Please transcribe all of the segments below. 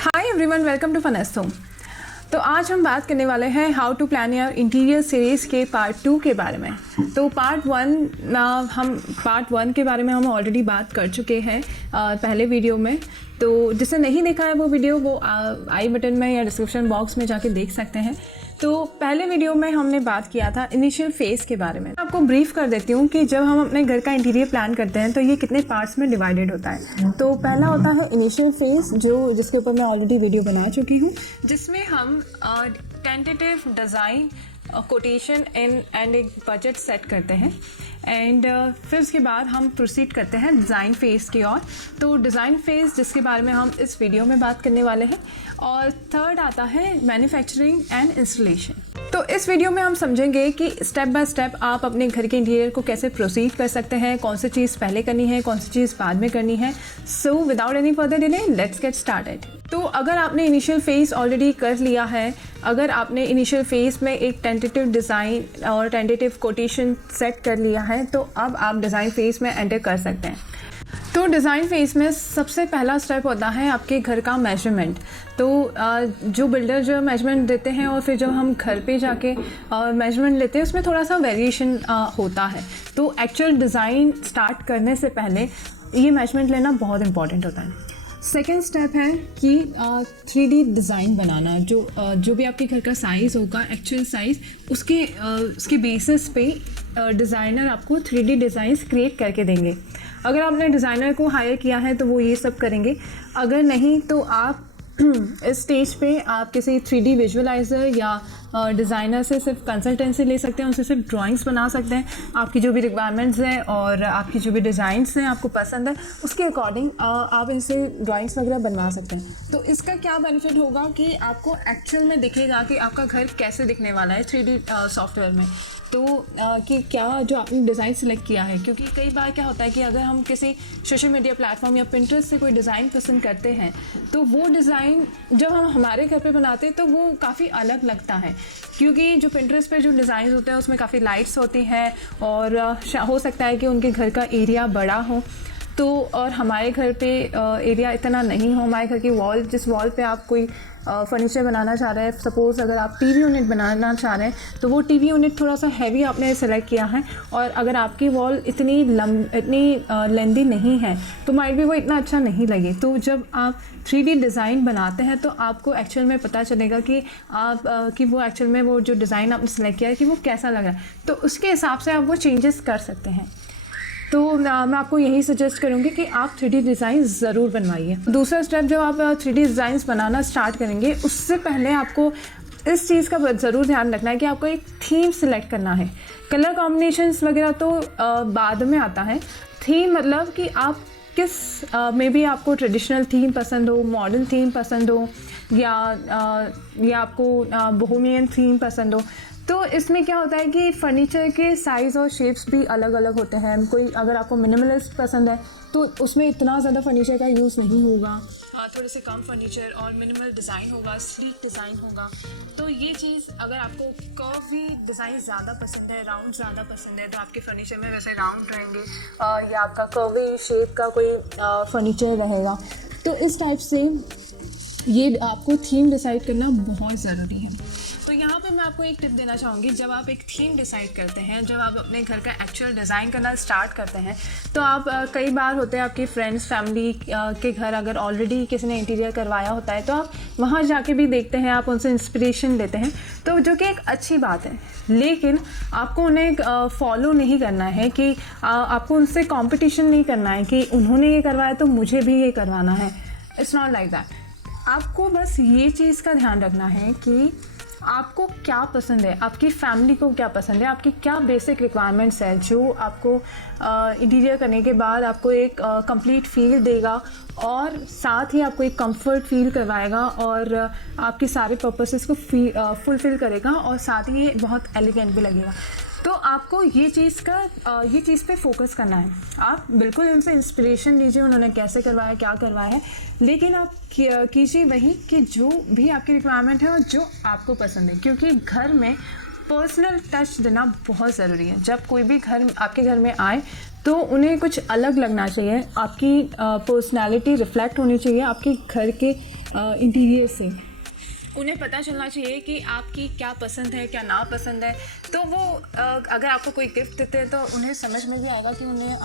Hi everyone, welcome to Funest Home. तो आज हम बात करने वाले हैं how to plan your interior series के पार्ट 2 के बारे में। तो पार्ट 1 के बारे में हम ऑलरेडी बात कर चुके हैं पहले वीडियो में। तो जिसे नहीं देखा है वो वीडियो वो आई बटन में या डिस्क्रिप्शन बॉक्स में जाके देख सकते हैं। तो पहले वीडियो में हमने बात किया था इनिशियल फेज़ के बारे में। आपको ब्रीफ कर देती हूँ कि जब हम अपने घर का इंटीरियर प्लान करते हैं तो ये कितने पार्ट्स में डिवाइडेड होता है। तो पहला होता है इनिशियल फेज़, जिसके ऊपर मैं ऑलरेडी वीडियो बना चुकी हूँ, जिसमें हम टेंटेटिव डिज़ाइन, कोटेशन एंड एक बजट सेट करते हैं। एंड फिर उसके बाद हम प्रोसीड करते हैं डिज़ाइन फ़ेज़ की ओर। तो डिज़ाइन फ़ेज़ जिसके बारे में हम इस वीडियो में बात करने वाले हैं। और थर्ड आता है मैन्युफैक्चरिंग एंड इंस्टॉलेशन। तो इस वीडियो में हम समझेंगे कि स्टेप बाय स्टेप आप अपने घर के इंटीरियर को कैसे प्रोसीड कर सकते हैं, कौन सी चीज़ पहले करनी है, कौन सी चीज़ बाद में करनी है। So without any further delay let's get started. तो अगर आपने इनिशियल फेज़ ऑलरेडी कर लिया है, अगर आपने इनिशियल फेज़ में एक टेंटेटिव डिज़ाइन और टेंटेटिव कोटेशन सेट कर लिया है, तो अब आप डिज़ाइन फेज़ में एंटर कर सकते हैं। तो डिज़ाइन फेज़ में सबसे पहला स्टेप होता है आपके घर का मेजरमेंट। तो जो बिल्डर जो मेजरमेंट देते हैं और फिर जब हम घर पे जाके मेजरमेंट लेते हैं उसमें थोड़ा सा वेरिएशन होता है। तो एक्चुअल डिज़ाइन स्टार्ट करने से पहले ये मेजरमेंट लेना बहुत इंपॉर्टेंट होता है। सेकेंड स्टेप है कि 3D डिज़ाइन बनाना। जो भी आपके घर का साइज़ होगा, एक्चुअल साइज़, उसके बेसिस पे डिज़ाइनर आपको 3D डिज़ाइंस क्रिएट करके देंगे। अगर आपने डिज़ाइनर को हायर किया है तो वो ये सब करेंगे। अगर नहीं तो आप इस स्टेज पे आप किसी 3D विजुअलाइज़र या डिज़ाइनर से सिर्फ कंसल्टेंसी ले सकते हैं, उनसे सिर्फ ड्राइंग्स बना सकते हैं। आपकी जो भी रिक्वायरमेंट्स हैं और आपकी जो भी डिज़ाइंस हैं आपको पसंद है उसके अकॉर्डिंग आप इनसे ड्राइंग्स वगैरह बनवा सकते हैं। तो इसका क्या बेनिफिट होगा कि आपको एक्चुअल में दिखेगा कि आपका घर कैसे दिखने वाला है 3D सॉफ्टवेयर में। तो कि क्या जो आपने डिज़ाइन सेलेक्ट किया है, क्योंकि कई बार क्या होता है कि अगर हम किसी सोशल मीडिया प्लेटफॉर्म या पिंटरेस्ट से कोई डिज़ाइन पसंद करते हैं तो वो डिज़ाइन जब हम हमारे घर पे बनाते हैं तो वो काफ़ी अलग लगता है, क्योंकि जो पिंटरेस्ट पे जो डिज़ाइन होते हैं उसमें काफ़ी लाइट्स होती हैं और हो सकता है कि उनके घर का एरिया बड़ा हो तो, और हमारे घर पे एरिया इतना नहीं हो। हमारे घर की जिस वॉल पे आप कोई फर्नीचर बनाना चाह रहे हैं, सपोज़ अगर आप टीवी यूनिट बनाना चाह रहे हैं तो वो टीवी यूनिट थोड़ा सा हैवी आपने सेलेक्ट किया है, और अगर आपकी वॉल इतनी लेंदी नहीं है तो माइट भी वो इतना अच्छा नहीं लगे। तो जब आप 3D डिज़ाइन बनाते हैं तो आपको एक्चुअल में पता चलेगा कि कि वो एक्चुअल में वो जो डिज़ाइन आपने सेलेक्ट किया है कि वो कैसा लगा, तो उसके हिसाब से आप वो चेंजेस कर सकते हैं। तो मैं आपको यही सजेस्ट करूँगी कि आप 3D डिज़ाइन ज़रूर बनवाइए। दूसरा स्टेप, जब आप 3D डिज़ाइंस बनाना स्टार्ट करेंगे उससे पहले आपको इस चीज़ का ज़रूर ध्यान रखना है कि आपको एक थीम सिलेक्ट करना है। कलर कॉम्बिनेशंस वगैरह तो बाद में आता है। थीम मतलब कि आप मे बी आपको ट्रेडिशनल थीम पसंद हो, मॉडर्न थीम पसंद हो, या आपको बोहेमियन थीम पसंद हो। तो इसमें क्या होता है कि फ़र्नीचर के साइज़ और शेप्स भी अलग अलग होते हैं। अगर आपको मिनिमलिस्ट पसंद है तो उसमें इतना ज़्यादा फर्नीचर का यूज़ नहीं होगा, थोड़े से कम फर्नीचर और मिनिमल डिज़ाइन होगा, स्लीक डिज़ाइन होगा। तो ये चीज़, अगर आपको कर्वी डिज़ाइन ज़्यादा पसंद है, राउंड ज़्यादा पसंद है, तो आपके फर्नीचर में वैसे राउंड रहेंगे या आपका कर्वी शेप का कोई फर्नीचर रहेगा। तो इस टाइप से ये आपको थीम डिसाइड करना बहुत ज़रूरी है। तो यहाँ पे मैं आपको एक टिप देना चाहूँगी। जब आप एक थीम डिसाइड करते हैं, जब आप अपने घर का एक्चुअल डिज़ाइन करना स्टार्ट करते हैं, तो आप कई बार होते हैं आपके फ्रेंड्स फैमिली के घर अगर ऑलरेडी किसी ने इंटीरियर करवाया होता है तो आप वहाँ जाके भी देखते हैं, आप उनसे इंस्पिरेशन लेते हैं, तो जो कि एक अच्छी बात है। लेकिन आपको उन्हें फॉलो नहीं करना है कि आपको उनसे कॉम्पिटिशन नहीं करना है कि उन्होंने ये करवाया तो मुझे भी ये करवाना है। It's not like that. आपको बस ये चीज़ का ध्यान रखना है कि आपको क्या पसंद है, आपकी फैमिली को क्या पसंद है, आपकी क्या बेसिक रिक्वायरमेंट्स है जो आपको इंटीरियर करने के बाद आपको एक कंप्लीट फील देगा और साथ ही आपको एक कंफर्ट फील करवाएगा और आपके सारे पर्पसेस को फुलफ़िल करेगा और साथ ही ये बहुत एलिगेंट भी लगेगा। तो आपको ये चीज़ पे फोकस करना है। आप बिल्कुल उनसे इंस्पिरेशन लीजिए, उन्होंने कैसे करवाया, क्या करवाया है, लेकिन आप कीजिए वही कि जो भी आपकी रिक्वायरमेंट है और जो आपको पसंद है, क्योंकि घर में पर्सनल टच देना बहुत ज़रूरी है। जब कोई भी आपके घर में आए तो उन्हें कुछ अलग लगना चाहिए, आपकी पर्सनैलिटी रिफ्लेक्ट होनी चाहिए आपके घर के इंटीरियर से। उन्हें पता चलना चाहिए कि आपकी क्या पसंद है, क्या ना पसंद है। तो वो अगर आपको कोई गिफ्ट देते हैं तो उन्हें समझ में भी आएगा कि उन्हें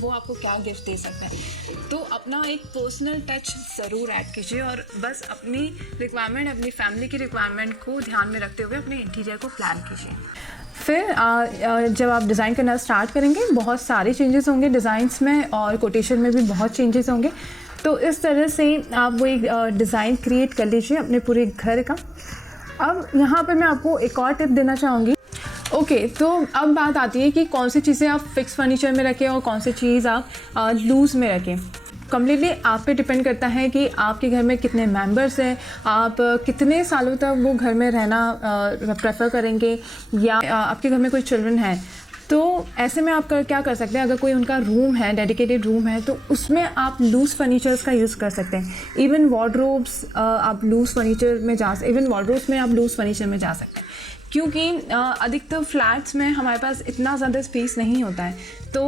वो आपको क्या गिफ्ट दे सकते हैं। तो अपना एक पर्सनल टच ज़रूर ऐड कीजिए और बस अपनी रिक्वायरमेंट, अपनी फैमिली की रिक्वायरमेंट को ध्यान में रखते हुए अपने इंटीरियर को प्लान कीजिए। फिर जब आप डिज़ाइन करना स्टार्ट करेंगे, बहुत सारे चेंजेस होंगे डिज़ाइंस में और कोटेशन में भी बहुत चेंजेस होंगे। तो इस तरह से आप वो एक डिज़ाइन क्रिएट कर लीजिए अपने पूरे घर का। अब यहाँ पर मैं आपको एक और टिप देना चाहूँगी। ओके, तो अब बात आती है कि कौन सी चीज़ें आप फिक्स फर्नीचर में रखें और कौन सी चीज़ आप लूज़ में रखें। कम्प्लीटली आप पे डिपेंड करता है कि आपके घर में कितने मेंबर्स हैं, आप कितने सालों तक वो घर में रहना प्रेफर करेंगे, या आपके घर में कोई चिल्ड्रन है। तो ऐसे में आप क्या कर सकते हैं, अगर कोई उनका रूम है, डेडिकेटेड रूम है, तो उसमें आप लूज़ फर्नीचर्स का यूज़ कर सकते हैं। इवन वार्डरोब्स आप लूज़ फर्नीचर में इवन वार्डरोब्स में आप लूज़ फर्नीचर में जा सकते हैं, क्योंकि अधिकतर फ्लैट्स में हमारे पास इतना ज़्यादा स्पेस नहीं होता है। तो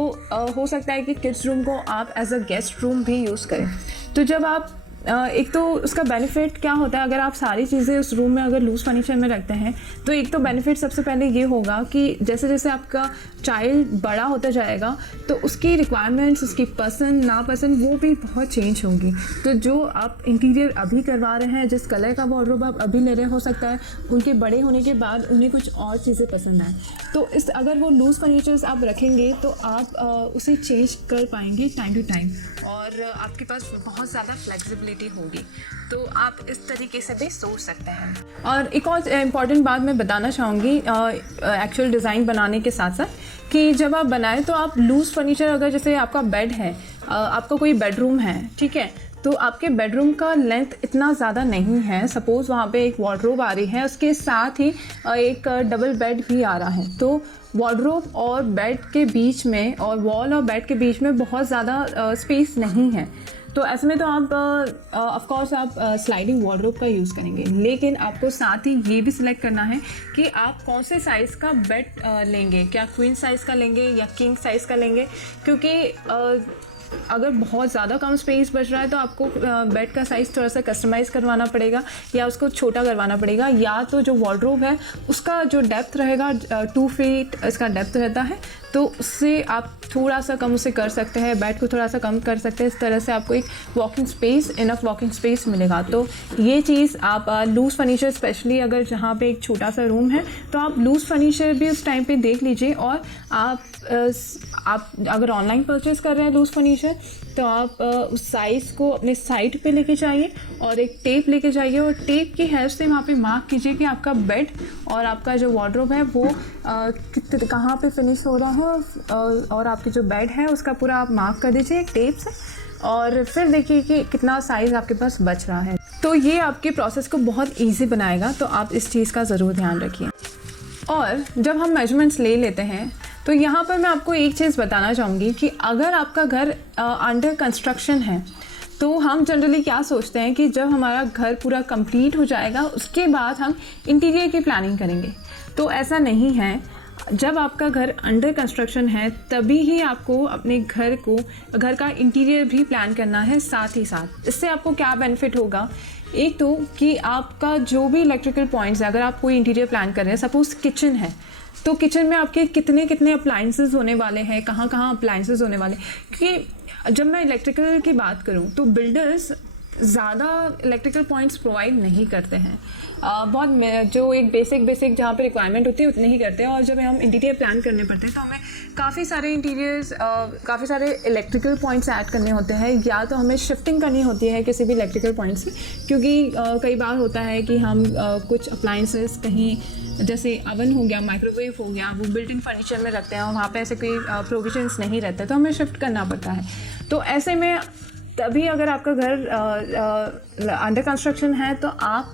हो सकता है कि किड्स रूम को आप एज अ गेस्ट रूम भी यूज़ करें। तो जब आप एक तो उसका बेनिफिट क्या होता है, अगर आप सारी चीज़ें उस रूम में अगर लूज़ फर्नीचर में रखते हैं, तो एक तो बेनिफिट सबसे पहले ये होगा कि जैसे जैसे आपका चाइल्ड बड़ा होता जाएगा तो उसकी रिक्वायरमेंट्स, उसकी पसंद नापसंद वो भी बहुत चेंज होंगी। तो जो आप इंटीरियर अभी करवा रहे हैं, जिस कलर का वार्डरोब आप अभी ले रहे, हो सकता है उनके बड़े होने के बाद उन्हें कुछ और चीज़ें पसंद आएँ। तो अगर वो लूज़ फर्नीचर्स आप रखेंगे तो आप उसे चेंज कर पाएंगे टाइम टू टाइम, और आपके पास बहुत ज़्यादा फ्लेक्सिबिलिटी होगी। तो आप इस तरीके से भी सोच सकते हैं। और एक और इम्पॉर्टेंट बात मैं बताना चाहूँगी एक्चुअल डिज़ाइन बनाने के साथ साथ, कि जब आप बनाएं तो आप लूज़ फर्नीचर, अगर जैसे आपका बेड है, आपका कोई बेडरूम है, ठीक है, तो आपके बेडरूम का लेंथ इतना ज़्यादा नहीं है। सपोज़ वहाँ पे एक वार्डरोब आ रही है, उसके साथ ही एक डबल बेड भी आ रहा है। तो वार्डरोब और बेड के बीच में, और वॉल और बेड के बीच में बहुत ज़्यादा स्पेस नहीं है। तो ऐसे में तो आप ऑफ कोर्स आप स्लाइडिंग वार्डरोब का यूज़ करेंगे, लेकिन आपको साथ ही ये भी सिलेक्ट करना है कि आप कौन से साइज़ का बेड लेंगे, क्या क्वीन साइज़ का लेंगे या किंग साइज़ का लेंगे। क्योंकि अगर बहुत ज़्यादा कम स्पेस बच रहा है तो आपको बेड का साइज़ थोड़ा सा कस्टमाइज़ करवाना पड़ेगा या उसको छोटा करवाना पड़ेगा, या तो जो वार्डरोब है उसका जो डेप्थ रहेगा 2 फीट इसका डेप्थ रहता है, तो उससे आप थोड़ा सा कम उसे कर सकते हैं, बेड को थोड़ा सा कम कर सकते हैं। इस तरह से आपको एक walking space, enough walking space मिलेगा। तो ये चीज़ आप लूज़ फर्नीचर, स्पेशली अगर जहाँ पे एक छोटा सा रूम है, तो आप लूज़ फर्नीचर भी उस टाइम पे देख लीजिए। और आप अगर ऑनलाइन परचेज़ कर रहे हैं लूज़ फर्नीचर, तो आप उस साइज़ को अपने साइट पे लेके जाइए और एक टेप लेके जाइए, और टेप की हेल्प से वहाँ पे मार्क कीजिए कि आपका बेड और आपका जो वार्डरोब है वो कहाँ पे फिनिश हो रहा है, और आपकी जो बेड है उसका पूरा आप मार्क कर दीजिए एक टेप से, और फिर देखिए कि कितना साइज़ आपके पास बच रहा है। तो ये आपके प्रोसेस को बहुत ईजी बनाएगा। तो आप इस चीज़ का ज़रूर ध्यान रखिए। और जब हम मेजरमेंट्स ले लेते हैं, तो यहाँ पर मैं आपको एक चीज़ बताना चाहूँगी कि अगर आपका घर अंडर कंस्ट्रक्शन है, तो हम जनरली क्या सोचते हैं कि जब हमारा घर पूरा कंप्लीट हो जाएगा उसके बाद हम इंटीरियर की प्लानिंग करेंगे। तो ऐसा नहीं है। जब आपका घर अंडर कंस्ट्रक्शन है तभी ही आपको अपने घर का इंटीरियर भी प्लान करना है साथ ही साथ। इससे आपको क्या बेनिफिट होगा, एक तो कि आपका जो भी इलेक्ट्रिकल पॉइंट्स है, अगर आप कोई इंटीरियर प्लान कर रहे हैं, सपोज़ किचन है, तो किचन में आपके कितने अप्लाइंसेस होने वाले हैं, कहाँ अप्लाइंसेस होने वाले। क्योंकि जब मैं इलेक्ट्रिकल की बात करूँ तो बिल्डर्स ज़्यादा इलेक्ट्रिकल पॉइंट्स प्रोवाइड नहीं करते हैं। बहुत जो एक बेसिक जहाँ पे रिक्वायरमेंट होती है उतने ही करते हैं। और जब हम इंटीरियर प्लान करने पड़ते हैं तो हमें काफ़ी सारे इलेक्ट्रिकल पॉइंट्स ऐड करने होते हैं, या तो हमें शिफ्टिंग करनी होती है किसी भी इलेक्ट्रिकल पॉइंट से। क्योंकि कई बार होता है कि हम कुछ अप्लाइंसेस कहीं, जैसे अवन हो गया, माइक्रोवेव हो गया, वो बिल्ट इन फर्नीचर में रखते हैं और वहाँ पे ऐसे कोई प्रोविजंस नहीं रहते, तो हमें शिफ्ट करना पड़ता है। तो ऐसे में तभी अगर आपका घर अंडर कंस्ट्रक्शन है तो आप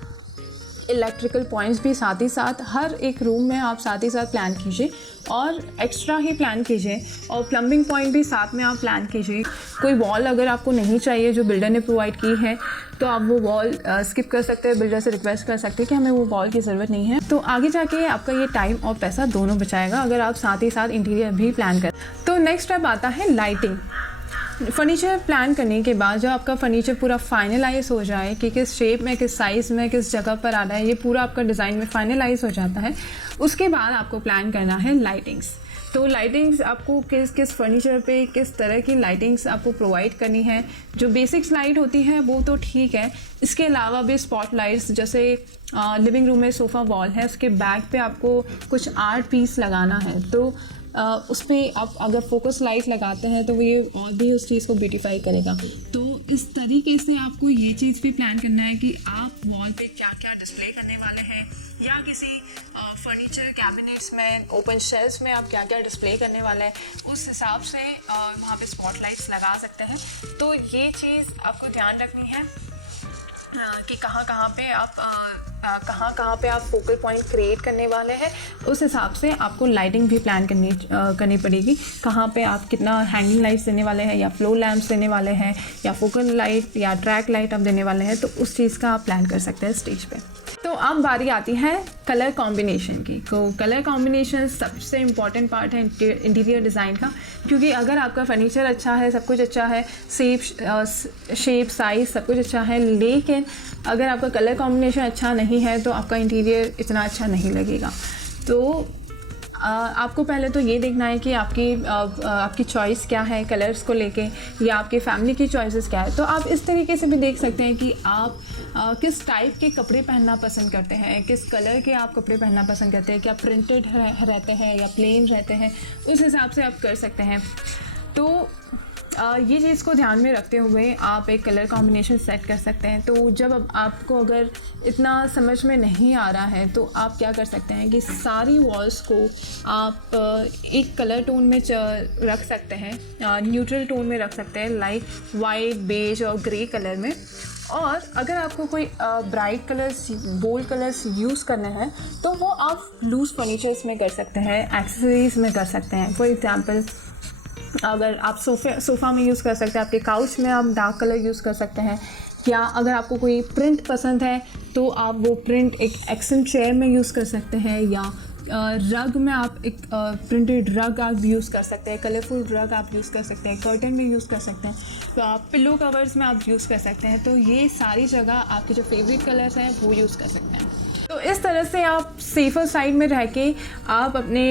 इलेक्ट्रिकल पॉइंट्स भी साथ ही साथ हर एक रूम में आप साथ ही साथ प्लान कीजिए, और एक्स्ट्रा ही प्लान कीजिए, और प्लम्बिंग पॉइंट भी साथ में आप प्लान कीजिए। कोई वॉल अगर आपको नहीं चाहिए जो बिल्डर ने प्रोवाइड की है, तो आप वो वॉल स्किप कर सकते हैं, बिल्डर से रिक्वेस्ट कर सकते हैं कि हमें वो वॉल की ज़रूरत नहीं है। तो आगे जाके आपका ये टाइम और पैसा दोनों बचाएगा अगर आप साथ ही साथ इंटीरियर भी प्लान करें। तो नेक्स्ट स्टेप आता है लाइटिंग। फर्नीचर प्लान करने के बाद जब आपका फर्नीचर पूरा फाइनलाइज हो जाए कि किस शेप में, किस साइज़ में, किस जगह पर आ रहा है, ये पूरा आपका डिज़ाइन में फाइनलाइज हो जाता है, उसके बाद आपको प्लान करना है लाइटिंग्स। तो लाइटिंग्स आपको किस फर्नीचर पे किस तरह की लाइटिंग्स आपको प्रोवाइड करनी है। जो बेसिक्स लाइट होती है वो तो ठीक है, इसके अलावा भी स्पॉट लाइट्स, जैसे लिविंग रूम में सोफ़ा वॉल है, उसके बैक पे आपको कुछ आर्ट पीस लगाना है, तो उस पर आप अगर फोकस लाइट लगाते हैं तो वो ये और भी उस चीज़ को ब्यूटीफाई करेगा। तो इस तरीके से आपको ये चीज़ भी प्लान करना है कि आप वॉल पे क्या क्या डिस्प्ले करने वाले हैं, या किसी फर्नीचर कैबिनेट्स में, ओपन शेल्फ्स में आप क्या क्या डिस्प्ले करने वाले हैं, उस हिसाब से वहाँ पे स्पॉटलाइट्स लगा सकते हैं। तो ये चीज़ आपको ध्यान रखनी है कि कहाँ कहाँ पे आप फोकल पॉइंट क्रिएट करने वाले हैं, उस हिसाब से आपको लाइटिंग भी प्लान करनी पड़ेगी। कहाँ पे आप कितना हैंगिंग लाइट्स देने वाले हैं, या फ्लो लैम्प्स देने वाले हैं, या फोकल लाइट या ट्रैक लाइट आप देने वाले हैं, तो उस चीज़ का आप प्लान कर सकते हैं स्टेज पे। तो अब बारी आती है कलर कॉम्बिनेशन की। तो कलर कॉम्बिनेशन सबसे इम्पॉर्टेंट पार्ट है इंटीरियर डिज़ाइन का, क्योंकि अगर आपका फर्नीचर अच्छा है, सब कुछ अच्छा है, शेप साइज़ सब कुछ अच्छा है, लेकिन अगर आपका कलर कॉम्बिनेशन अच्छा नहीं है तो आपका इंटीरियर इतना अच्छा नहीं लगेगा। तो आपको पहले तो ये देखना है कि आपकी चॉइस क्या है कलर्स को लेके, या आपके फैमिली की चॉइसेस क्या है। तो आप इस तरीके से भी देख सकते हैं कि आप किस टाइप के कपड़े पहनना पसंद करते हैं, किस कलर के आप कपड़े पहनना पसंद करते हैं, क्या प्रिंटेड रहते हैं या प्लेन रहते हैं, उस हिसाब से आप कर सकते हैं। तो ये चीज़ को ध्यान में रखते हुए आप एक कलर कॉम्बिनेशन सेट कर सकते हैं। तो जब आपको अगर इतना समझ में नहीं आ रहा है तो आप क्या कर सकते हैं कि सारी वॉल्स को आप एक कलर टोन में रख सकते हैं, न्यूट्रल टोन में रख सकते हैं, लाइक वाइट, बेज और ग्रे कलर में। और अगर आपको कोई bright colours, bold colours use करने हैं तो वो आप लूज़ फर्नीचर्स में कर सकते हैं, एक्सेसरीज़ में कर सकते हैं। फॉर एग्जांपल, अगर आप सोफ़ा में यूज़ कर सकते हैं, आपके काउच में आप डार्क कलर यूज़ कर सकते हैं, या अगर आपको कोई प्रिंट पसंद है तो आप वो प्रिंट एक एक्सेंट चेयर में यूज़ कर सकते हैं, या रग में आप एक प्रिंटेड रग आप यूज़ कर सकते हैं, कलरफुल रग आप यूज़ कर सकते हैं, कर्टन में यूज़ कर सकते हैं, तो आप पिलो कवर्स में आप यूज़ कर सकते हैं। तो ये सारी जगह आपके जो फेवरेट कलर्स हैं वो यूज़ कर सकते हैं। तो इस तरह से आप सेफ़र साइड में रह के आप अपने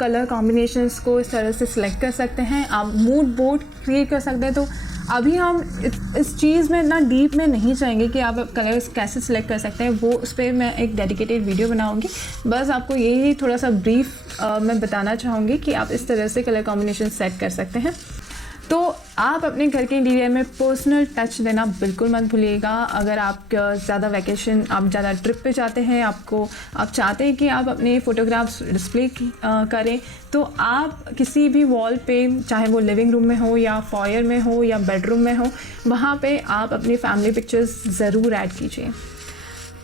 कलर कॉम्बिनेशंस को इस तरह से सिलेक्ट कर सकते हैं, आप मूड बोर्ड क्रिएट कर सकते हैं। तो अभी हम इस चीज़ में इतना डीप में नहीं जाएंगे कि आप कलर्स कैसे सिलेक्ट कर सकते हैं, वो उस पर मैं एक डेडिकेटेड वीडियो बनाऊंगी। बस आपको यही थोड़ा सा ब्रीफ मैं बताना चाहूँगी कि आप इस तरह से कलर कॉम्बिनेशन सेट कर सकते हैं। तो आप अपने घर के इंटीरियर में पर्सनल टच देना बिल्कुल मत भूलिएगा। अगर आप ज़्यादा वैकेशन, आप ज़्यादा ट्रिप पे जाते हैं, आप चाहते हैं कि आप अपने फ़ोटोग्राफ्स डिस्प्ले करें, तो आप किसी भी वॉल पे, चाहे वो लिविंग रूम में हो या फॉयर में हो या बेडरूम में हो, वहाँ पे आप अपनी फैमिली पिक्चर्स ज़रूर ऐड कीजिए।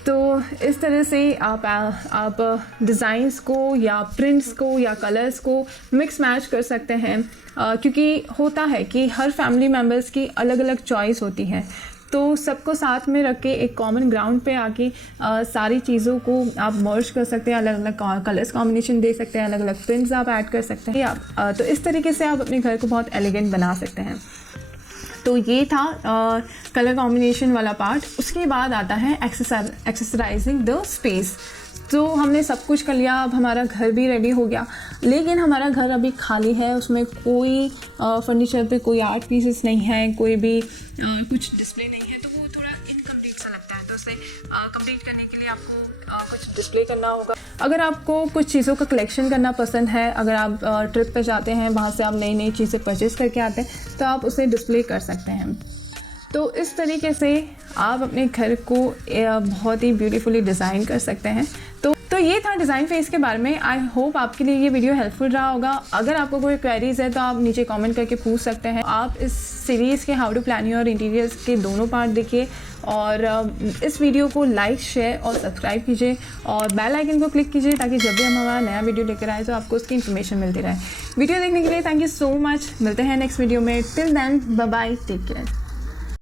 तो इस तरह से आप डिज़ाइंस को या प्रिंट्स को या कलर्स को मिक्स मैच कर सकते हैं, क्योंकि होता है कि हर फैमिली मेम्बर्स की अलग अलग चॉइस होती है। तो सबको साथ में रख के एक कॉमन ग्राउंड पे आके सारी चीज़ों को आप मर्ज कर सकते हैं, अलग अलग कलर्स कॉम्बिनेशन दे सकते हैं, अलग अलग प्रिंट्स आप ऐड कर सकते हैं। तो इस तरीके से आप अपने घर को बहुत एलिगेंट बना सकते हैं। तो ये था कलर कॉम्बिनेशन वाला पार्ट। उसके बाद आता है एक्सेसराइजिंग द स्पेस। तो हमने सब कुछ कर लिया, अब हमारा घर भी रेडी हो गया, लेकिन हमारा घर अभी खाली है, उसमें कोई फर्नीचर पे कोई आर्ट पीसेस नहीं है, कोई भी कुछ डिस्प्ले नहीं है, तो वो थोड़ा इनकम्प्लीट सा लगता है। तो उसे कंप्लीट करने के लिए आपको कुछ डिस्प्ले करना होगा। अगर आपको कुछ चीज़ों का कलेक्शन करना पसंद है, अगर आप ट्रिप पे जाते हैं, वहाँ से आप नई नई चीज़ें परचेज़ करके आते हैं, तो आप उसे डिस्प्ले कर सकते हैं। तो इस तरीके से आप अपने घर को बहुत ही ब्यूटीफुली डिज़ाइन कर सकते हैं। तो ये था डिज़ाइन फेस के बारे में। आई होप आपके लिए ये वीडियो हेल्पफुल रहा होगा। अगर आपको कोई क्वेरीज़ है तो आप नीचे कमेंट करके पूछ सकते हैं। आप इस सीरीज़ के how to plan your interiors के दोनों पार्ट देखिए, और इस वीडियो को लाइक, शेयर और सब्सक्राइब कीजिए, और बेल आइकन को क्लिक कीजिए ताकि जब भी हम हमारा नया वीडियो लेकर आए तो आपको उसकी इन्फॉर्मेशन मिलती रहे। वीडियो देखने के लिए थैंक यू सो मच। मिलते हैं नेक्स्ट वीडियो में। Till then, bye bye, take care.